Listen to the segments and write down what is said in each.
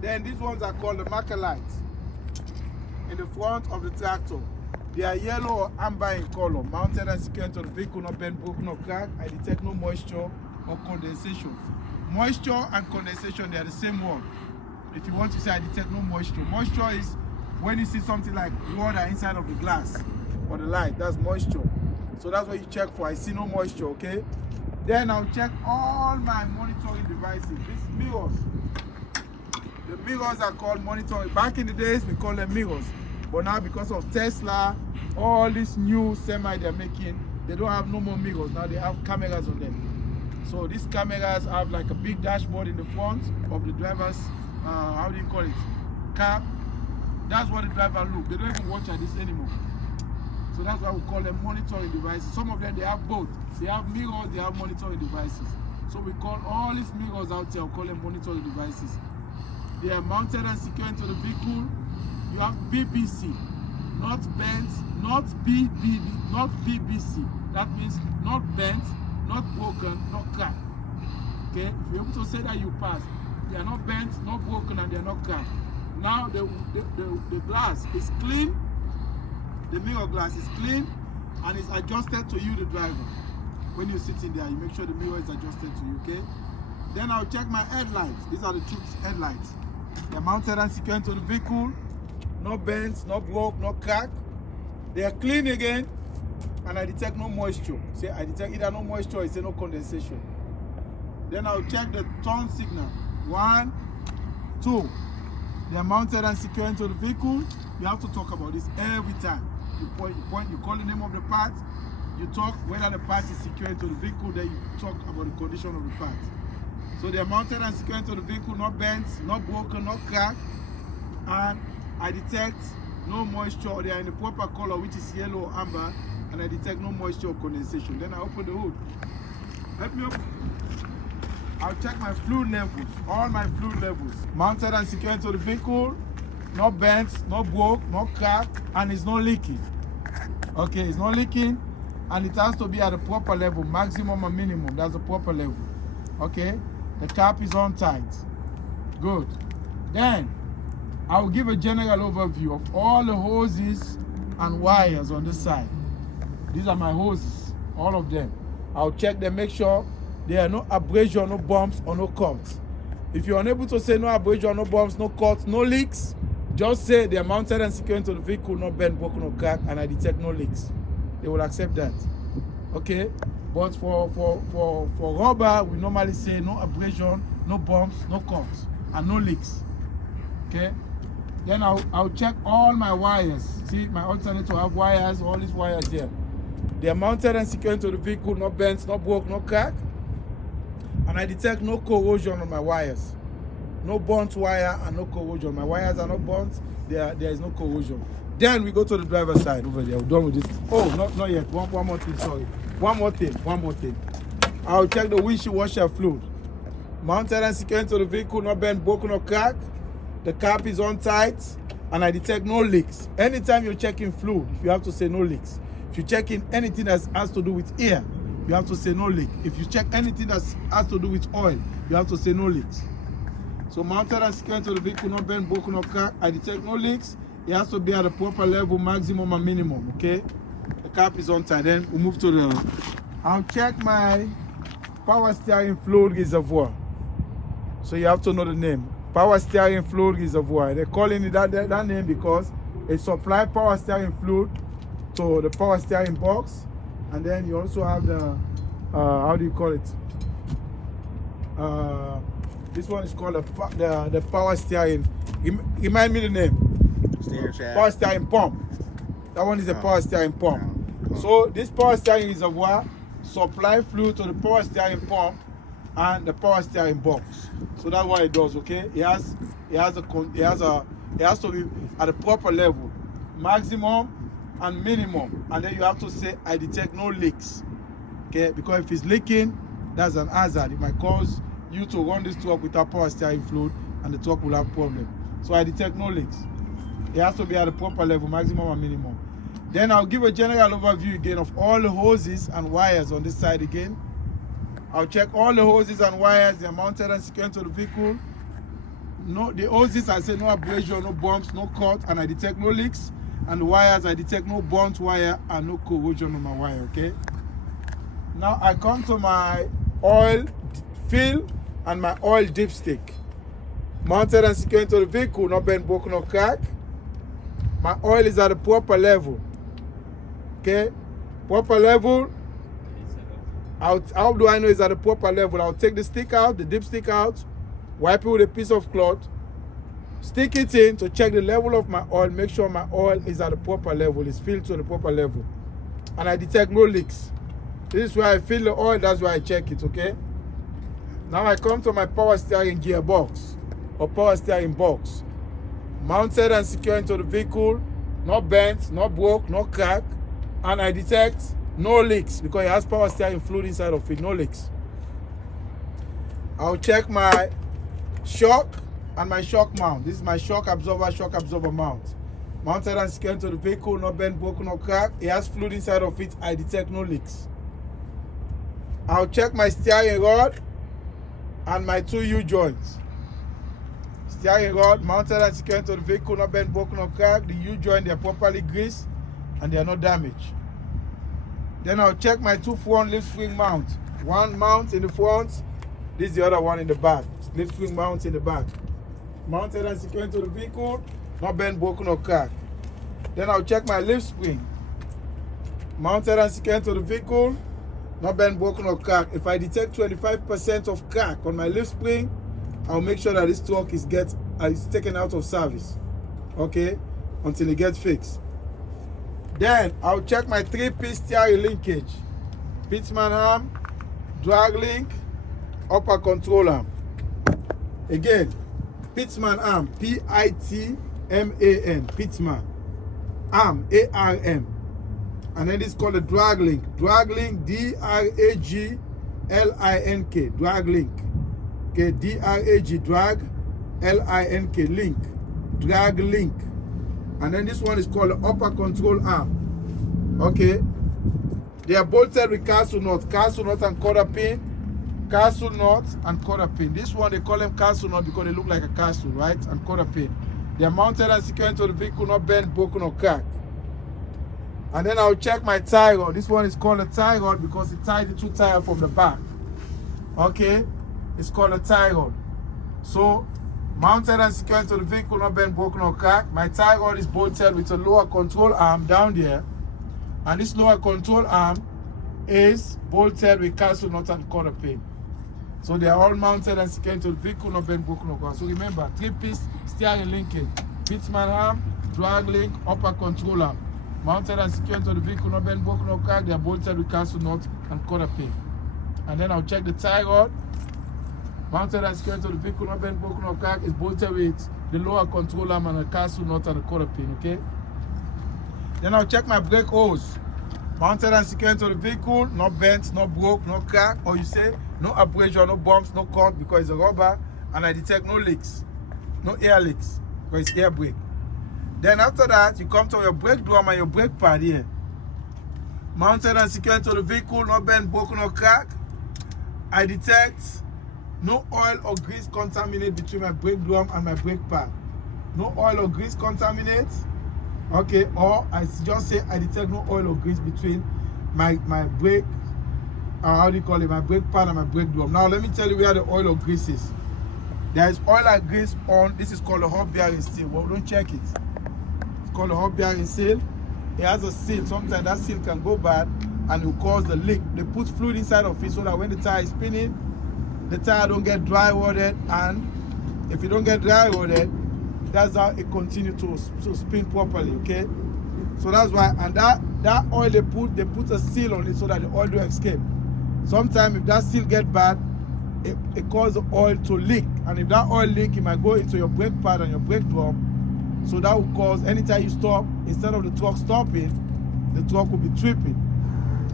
Then these ones are called the marker lights in the front of the tractor. They are yellow or amber in color, mounted and secured to the vehicle, not bent, broken, or cracked. I detect no moisture or condensation. Moisture and condensation, they are the same word. If you want to say I detect no moisture. Moisture is when you see something like water inside of the glass or the light, that's moisture. So that's what you check for. I see no moisture, okay? Then I'll check all my monitoring devices. These mirrors. The mirrors are called monitoring. Back in the days, we call them mirrors. But now because of Tesla, all this new semi they're making, they don't have no more mirrors. Now they have cameras on them. So these cameras have like a big dashboard in the front of the driver's, how do you call it, car. That's what the driver look. They don't even watch at this anymore. So that's why we call them monitoring devices. Some of them, they have both. They have mirrors, they have monitoring devices. So we call all these mirrors out there, we call them monitoring devices. They are mounted and secured to the vehicle. You have BBC, not bent, not BBB, not BBC. That means not bent, not broken, not cracked. Okay, if you're able to say that, you pass. They are not bent, not broken, and they are not cracked. Now the glass is clean. The mirror glass is clean and it's adjusted to you, the driver. When you're sitting there, you make sure the mirror is adjusted to you, okay? Then I'll check my headlights. These are the two headlights. They're mounted and secured to the vehicle. No bends, no broke, no crack. They are clean again, and I detect no moisture. See, I detect either no moisture or no condensation. Then I'll check the turn signal. 1, 2. They are mounted and secured to the vehicle. You have to talk about this every time. You call the name of the part. You talk whether the part is secured to the vehicle. Then you talk about the condition of the part. So they are mounted and secured to the vehicle, not bent, not broken, not cracked, and I detect no moisture. They are in the proper color, which is yellow or amber, and I detect no moisture or condensation. Then I open the hood. Help me open. I'll check my fluid levels, all my fluid levels. Mounted and secured to the vehicle, not bent, not broke, not cracked, and it's not leaking. Okay, it's not leaking, and it has to be at the proper level, maximum and minimum. That's the proper level. Okay, the cap is on tight. Good. Then I'll give a general overview of all the hoses and wires on this side. These are my hoses, all of them. I'll check them, make sure there are no abrasion, no bumps, or no cuts. If you're unable to say no abrasion, no bumps, no cuts, no leaks, just say they are mounted and secured to the vehicle, not bent, broken, or cracked, and I detect no leaks. They will accept that. Okay? But for rubber, we normally say no abrasion, no bumps, no cuts, and no leaks. Okay? Then I'll check all my wires. See, my alternator have wires, all these wires here. They are mounted and secured to the vehicle, not bent, not broke, not cracked. And I detect no corrosion on my wires. No burnt wire and no corrosion. My wires are not burnt, there is no corrosion. Then we go to the driver's side over there. We're done with this. Oh, not yet. One more thing, sorry. One more thing. I'll check the windshield washer fluid. Mounted and secured to the vehicle, not bent, broken, or cracked. The cap is on tight, and I detect no leaks. Anytime you're checking fluid, you have to say no leaks. If you're checking anything that has to do with air, you have to say no leak. If you check anything that has to do with oil, you have to say no leaks. So mounted and secured to the vehicle, not bent, broken, or cracked. I detect no leaks. It has to be at the proper level, maximum and minimum, okay? The cap is on tight. Then we move to the... I'll check my power steering fluid reservoir. So you have to know the name. Power steering fluid reservoir. They're calling it that name because it supplies power steering fluid to the power steering box. And then you also have the, how do you call it? This one is called the power steering. Remind me the name. Steering shaft. Power steering pump. That one is a power steering pump. So this power steering reservoir supply fluid to the power steering pump and the power steering box. So that's what it does. Okay, it has to be at the proper level, maximum and minimum, and then you have to say I detect no leaks. Okay, because if it's leaking, that's an hazard. It might cause you to run this truck without power steering fluid, and the truck will have problem. So I detect no leaks. It has to be at the proper level, maximum and minimum. Then I'll give a general overview again of all the hoses and wires on this side again. I'll check all the hoses and wires. They're mounted and secured to the vehicle. no, the hoses I say no abrasion, no bumps, no cut, and I detect no leaks. And the wires I detect no burnt wire and no corrosion on my wire. Okay. Now I come to my oil fill and my oil dipstick. Mounted and secured into the vehicle, not bent, broken, or cracked. My oil is at the proper level. Okay? Proper level. How do I know it's at the proper level? I'll take the stick out, the dipstick out, wipe it with a piece of cloth, stick it in to check the level of my oil, make sure my oil is at the proper level, it's filled to the proper level. And I detect no leaks. This is where I fill the oil, that's where I check it, okay? Now I come to my power steering gearbox or power steering box. Mounted and secured into the vehicle, not bent, not broke, not cracked, and I detect no leaks because it has power steering fluid inside of it, no leaks. I'll check my shock and my shock mount. This is my shock absorber mount. Mounted and secured into the vehicle, not bent, broken, or cracked. It has fluid inside of it, I detect no leaks. I'll check my steering rod and my 2 U-joints. Steering rod mounted and secured to the vehicle, not bent, broken, or cracked. The U-joint, they are properly greased and they are not damaged. Then I'll check my 2 front lift spring mounts. One mount in the front, this is the other one in the back. Lift spring mounts in the back. Mounted and secured to the vehicle, not bent, broken, or cracked. Then I'll check my lift spring. Mounted and secured to the vehicle, not bent, broken, or cracked. If I detect 25% of crack on my lift spring, I'll make sure that this truck is taken out of service, okay, until it gets fixed. Then I'll check my 3-piece steering linkage, Pitman arm, drag link, upper control arm. Again, Pitman arm, P-I-T-M-A-N, Pitman arm, A-R-M. And then it's called a drag link, D-R-A-G-L-I-N-K, drag link. Okay, D-R-A-G, drag, L-I-N-K, link, drag link. And then this one is called the upper control arm. Okay, they are bolted with castle nut and quarter pin, castle nut and quarter pin. This one they call them castle nut because they look like a castle, right? And quarter pin. They are mounted and secured to the vehicle, not bent, broken, or cracked. And then I'll check my tie rod. This one is called a tie rod because it tied the 2 tires from the back. Okay, it's called a tie rod. So, mounted and secured to the vehicle, not bent, broken, or cracked. My tie rod is bolted with a lower control arm down there. And this lower control arm is bolted with castle nut and quarter pin. So they are all mounted and secured to the vehicle, not bent, broken, or cracked. So remember, 3-piece steering linkage, Pitman arm, drag link, upper control arm. Mounted and secured to the vehicle, not bent, broken, or cracked. They are bolted with castle nut and quarter pin. And then I'll check the tie rod. Mounted and secured to the vehicle, not bent, broken, or cracked. Is bolted with the lower control arm and a castle nut and a quarter pin. Okay. Then I'll check my brake hose. Mounted and secured to the vehicle, not bent, not broke, not cracked, or you say no abrasion, no bumps, no cut because it's a rubber, and I detect no leaks, no air leaks because it's air brake. Then after that, you come to your brake drum and your brake pad here. Mounted and secured to the vehicle, not bent, broken, or cracked. I detect no oil or grease contaminate between my brake drum and my brake pad. No oil or grease contaminate. Okay, or I just say I detect no oil or grease between my brake, how do you call it, my brake pad and my brake drum. Now let me tell you where the oil or grease is. There is oil and grease on, this is called a hub bearing seal. Well, don't check it. It's called a hub bearing seal. It has a seal. Sometimes that seal can go bad and it will cause the leak. They put fluid inside of it so that when the tire is spinning, the tire don't get dry rotted, and if you don't get dry rotted, that's how it continues to spin properly, okay? So that's why, and that oil they put a seal on it so that the oil don't escape. Sometimes if that seal get bad, it causes the oil to leak, and if that oil leak, it might go into your brake pad and your brake drum. So that will cause, anytime you stop, instead of the truck stopping, the truck will be tripping.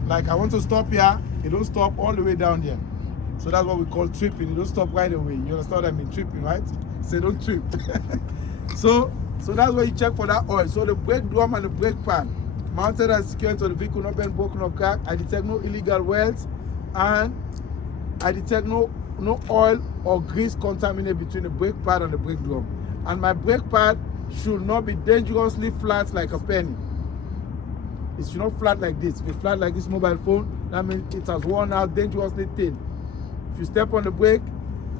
Like I want to stop here, it don't stop all the way down there. So that's what we call tripping. It don't stop right away. You understand what I mean? Tripping, right? Say don't trip. So that's where you check for that oil. So the brake drum and the brake pad, mounted and secured to the vehicle, not bent, broken, or cracked. I detect no illegal welds, and I detect no oil or grease contaminate between the brake pad and the brake drum. And my brake pad should not be dangerously flat like a penny. It should not flat like this. If it's flat like this mobile phone, that means it has worn out, dangerously thin. If you step on the brake,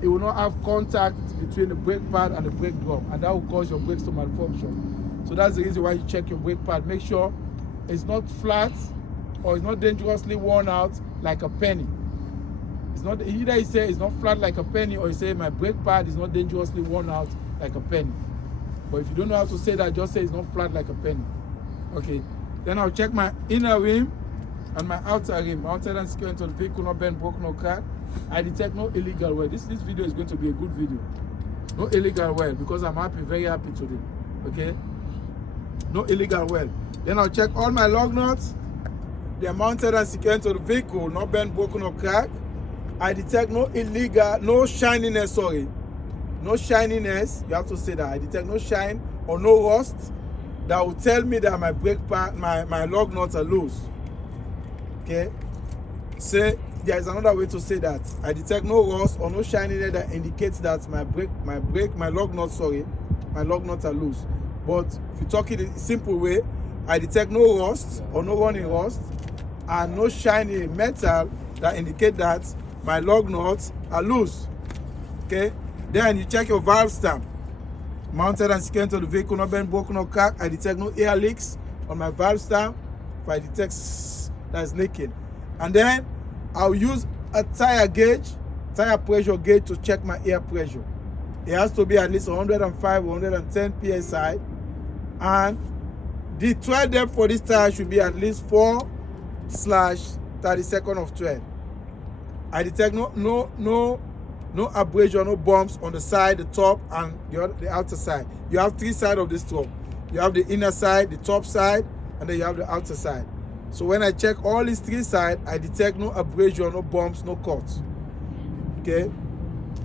it will not have contact between the brake pad and the brake drum, and that will cause your brakes to malfunction. So that's the reason why you check your brake pad. Make sure it's not flat or it's not dangerously worn out like a penny. It's not either you say it's not flat like a penny, or you say my brake pad is not dangerously worn out like a penny. But if you don't know how to say that, just say it's not flat like a penny. Okay. Then I'll check my inner rim and my outer rim, mounted and secured into the vehicle, not bent, broken, or cracked. I detect no illegal wear. This video is going to be a good video. No illegal wear, because I'm happy, very happy today. Okay? No illegal wear. Then I'll check all my lug nuts. They are mounted and secured into the vehicle, not bent, broken, or cracked. I detect no illegal, no shininess, sorry. No shininess, you have to say that. I detect no shine or no rust that will tell me that my brake pad, my lug nuts are loose. Okay? Say, there is another way to say that. I detect no rust or no shininess that indicates that my lug nuts are loose. But if you talk it in a simple way, I detect no rust or no running rust and no shiny metal that indicate that my lug nuts are loose. Okay? Then you check your valve stamp. Mounted and secured to the vehicle, not bent, broken, or cracked. I detect no air leaks on my valve stamp. If I detect that's leaking. And then I'll use a tire pressure gauge to check my air pressure. It has to be at least 105 or 110 psi. And the tread depth for this tire should be at least 4/32 of tread. I detect no abrasion, no bumps on the side, the top, and the outer side. You have three sides of this truck. You have the inner side, the top side, and then you have the outer side. So when I check all these three sides, I detect no abrasion, no bumps, no cuts. Okay?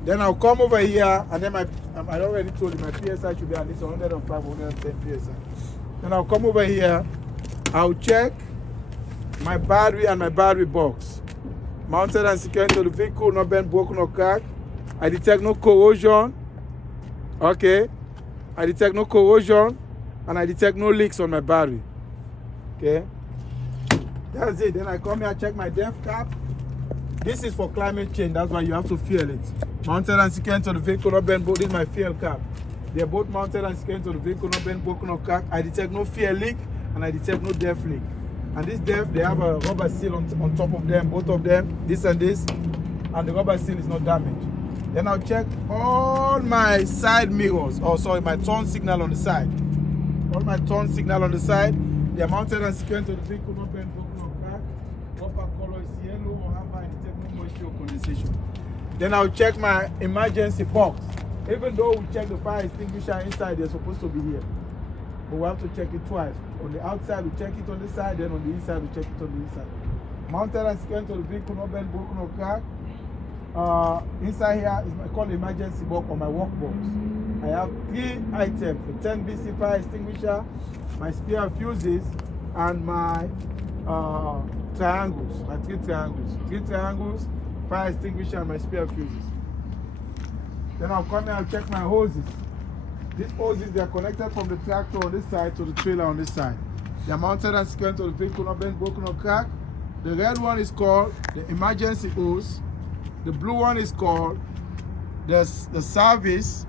Then I'll come over here, and then I already told you my PSI should be at least 105, 110 PSI. Then I'll come over here, I'll check my battery and my battery box. Mounted and secured to the vehicle, not bent, broken, or cracked. I detect no corrosion. Okay. I detect no corrosion, and I detect no leaks on my battery. Okay. That's it. Then I come here, check my depth cap. This is for climate change. That's why you have to feel it. Mounted and secured to the vehicle, not bent, broken. This is my fuel cap. They're both mounted and secured to the vehicle, not bent, broken, or cracked. I detect no fuel leak, and I detect no depth leak. And this depth, they have a rubber seal on top of them, both of them, this and this, and the rubber seal is not damaged. Then I'll check all my side mirrors, my turn signal on the side. All my turn signal on the side, they are mounted and secured to the vehicle, not bent, broken, or cracked. Upper color is yellow or amber, I detect no moisture or condensation. Then I'll check my emergency box. Even though we check the fire extinguisher inside, they're supposed to be here. But we have to check it twice. On the outside, we check it on this side, then on the inside, we check it on the inside. Mounted and secured to the vehicle, not bent, broken, or cracked. Inside here is called emergency box or my work box. I have three items: the 10 BC fire extinguisher, my spare fuses, and my triangles, my three triangles, fire extinguisher, and my spare fuses. Then I'll come here and check my hoses. These hoses, they are connected from the tractor on this side to the trailer on this side. They are mounted and secured to the vehicle, not bent, broken, or cracked. The red one is called the emergency hose. The blue one is called the service.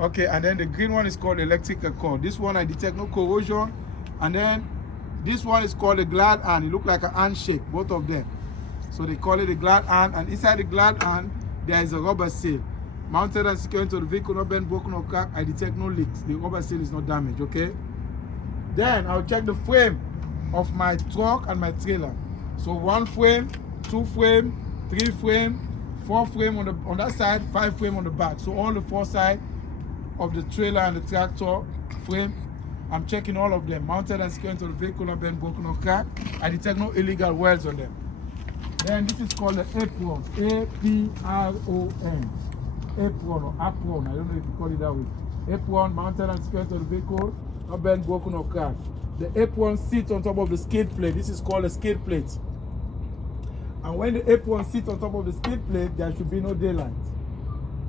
Okay, and then the green one is called the electrical cord. This one I detect no corrosion. And then this one is called the glad hand. It looks like a handshake, both of them. So they call it the glad hand. And inside the glad hand, there is a rubber seal. Mounted and secured to the vehicle, not bent, broken, or cracked. I detect no leaks. The rubber seal is not damaged, okay? Then I'll check the frame of my truck and my trailer. So 1 frame, 2 frame, 3 frame, 4 frame on that side, 5 frame on the back. So all the 4 sides of the trailer and the tractor frame, I'm checking all of them. Mounted and secured to the vehicle, not bent, broken, or cracked. I detect no illegal welds on them. Then this is called the apron, A-P-R-O-N. Apron or apron, I don't know if you call it that way. Apron, mounted and secured to the vehicle, not bent, broken, or cracked. The apron sits on top of the skid plate. This is called a skid plate. And when the apron sits on top of the skid plate, there should be no daylight.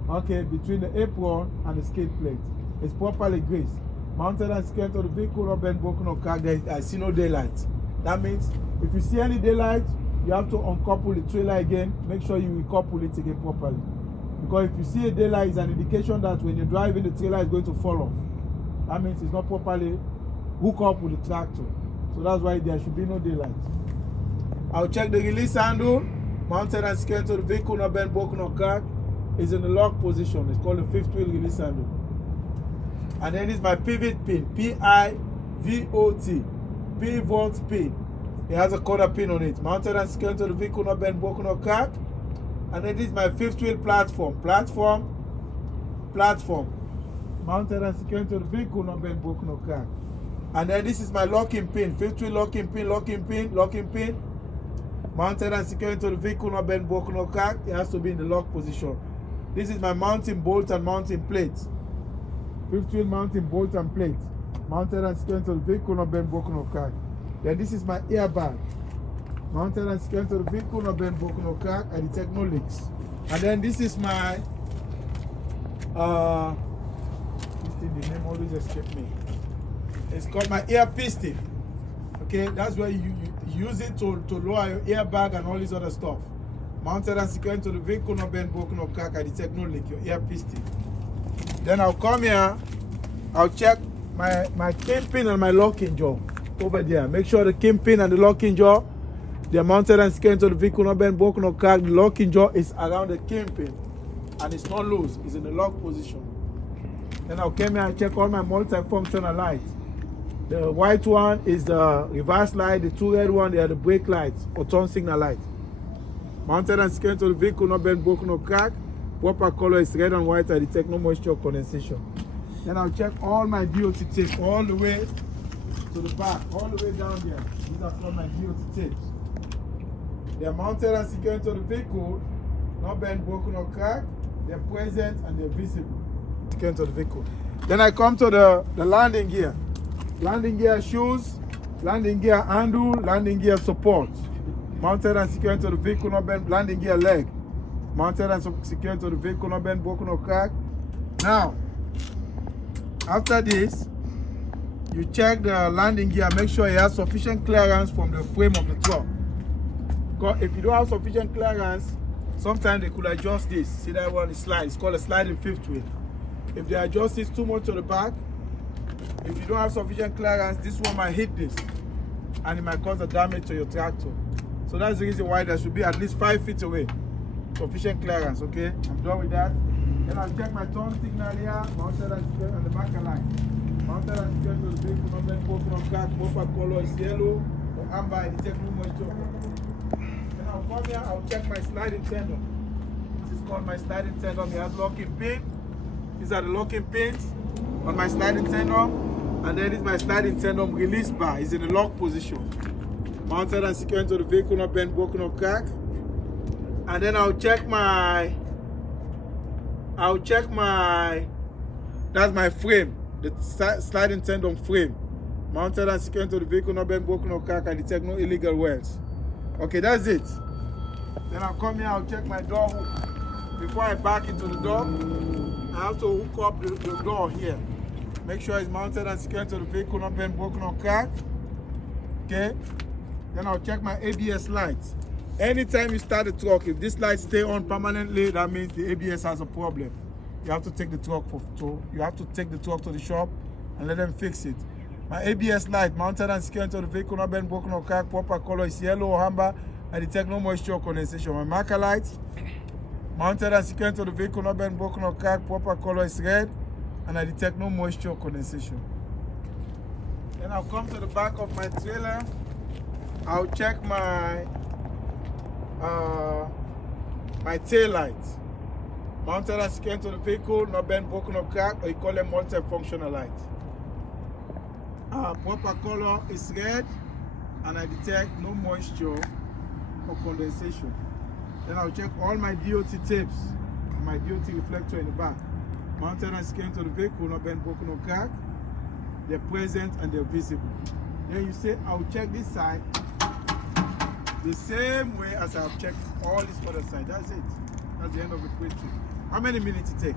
okay, between the apron and the skid plate. It's properly greased. Mounted and secured to the vehicle, not been broken or cracked. I see no daylight. That means if you see any daylight, you have to uncouple the trailer again. Make sure you recouple it again properly. Because if you see a daylight, it's an indication that when you're driving, the trailer is going to fall off. That means it's not properly hooked up with the tractor. So that's why there should be no daylight. I'll check the release handle. Mounted and secured to the vehicle, not been broken or cracked. It's in the lock position. It's called the fifth wheel release handle. And then it's my pivot pin, P-I-V-O-T, pivot pin. It has a quarter pin on it. Mounted and secured to the vehicle, not been broken or cracked. And then this is my fifth wheel platform, mounted and secured to the vehicle, not been broken or cracked. And then this is my locking pin, fifth wheel locking pin, mounted and secured to the vehicle, not been broken or cracked. It has to be in the lock position. This is my mounting bolt and mounting plate. Fifth wheel mounting bolt and plate. Mounted and secured to the vehicle, not been broken or cracked. Then this is my airbag. Mounted and secured to the vehicle, not been broken or cracked. I detect no leaks. And then this is my this thing, the name always escapes me. It's called my air piston. Okay, that's where you use it to lower your airbag and all this other stuff. Mounted and secured to the vehicle, not been broken or cracked. I detect no leak, your air piston. Then I'll come here, I'll check my kingpin and my locking jaw over there. Make sure the kingpin and the locking jaw, they're mounted and secured to the vehicle, not been broken or cracked. The locking jaw is around the kingpin and it's not loose, it's in the lock position. Then I'll come here and check all my multifunctional lights. The white one is the reverse light, the two red ones, they are the brake lights or turn signal lights. Mounted and secured to the vehicle, not been broken or cracked. Proper color is red and white. I detect no moisture or condensation. Then I'll check all my DOT tapes all the way to the back, all the way down there. These are all my DOT tapes. They are mounted and secured to the vehicle, not been broken or cracked. They're present and they're visible. Secured to the vehicle. Then I come to the landing gear. Landing gear shoes, landing gear handle, landing gear support. Mounted and secured to the vehicle, not been landing gear leg. Mounted and secured to the vehicle, not been broken or cracked. Now, after this, you check the landing gear, make sure it has sufficient clearance from the frame of the truck. Because if you don't have sufficient clearance, sometimes they could adjust this. See that one is slide, it's called a sliding fifth wheel. If they adjust this too much to the back, if you don't have sufficient clearance, this one might hit this and it might cause a damage to your tractor. So that's the reason why there should be at least 5 feet away. Sufficient clearance, okay? I'm done with that. Then I'll check my turn signal here, mounted and secured on the marker line. Mounted and secured to the vehicle, not been broken or cracked. Bumper color is yellow or amber. I detect no moisture. Then I'll come here, I'll check my sliding tendon. This is called my sliding tendon. It has locking pin. These are the locking pins on my sliding tendon. And then this is my sliding tendon release bar. It's in the lock position. Mounted and secured to the vehicle, not been broken or cracked. And then I'll check my, that's my frame, the sliding tendon frame. Mounted and secured to the vehicle, not been broken or cracked. I detect no illegal welds. Okay, that's it. Then I'll come here, I'll check my door hook. Before I back into the door, I have to hook up the door here. Make sure it's mounted and secured to the vehicle, not been broken or cracked. Okay? Then I'll check my ABS lights. Anytime you start the truck, if this light stay on permanently, that means the ABS has a problem. You have to take the truck to the shop and let them fix it. My ABS light mounted and secured to the vehicle, not been broken or cracked. Proper color is yellow or amber. I detect no moisture or condensation. My marker lights mounted and secured to the vehicle, not been broken or cracked. Proper color is red, and I detect no moisture or condensation. Then I'll come to the back of my trailer. I'll check my tail lights. Mounted and secured to the vehicle, not been broken or cracked, or you call them multifunctional lights. Proper color is red, and I detect no moisture or condensation. Then I'll check all my DOT tapes, my DOT reflector in the back. Mounted and secured to the vehicle, not been broken or cracked. They're present and they're visible. Then you say, I'll check this side the same way as I've checked all this other side. That's it. That's the end of the Pretrip. How many minutes it take?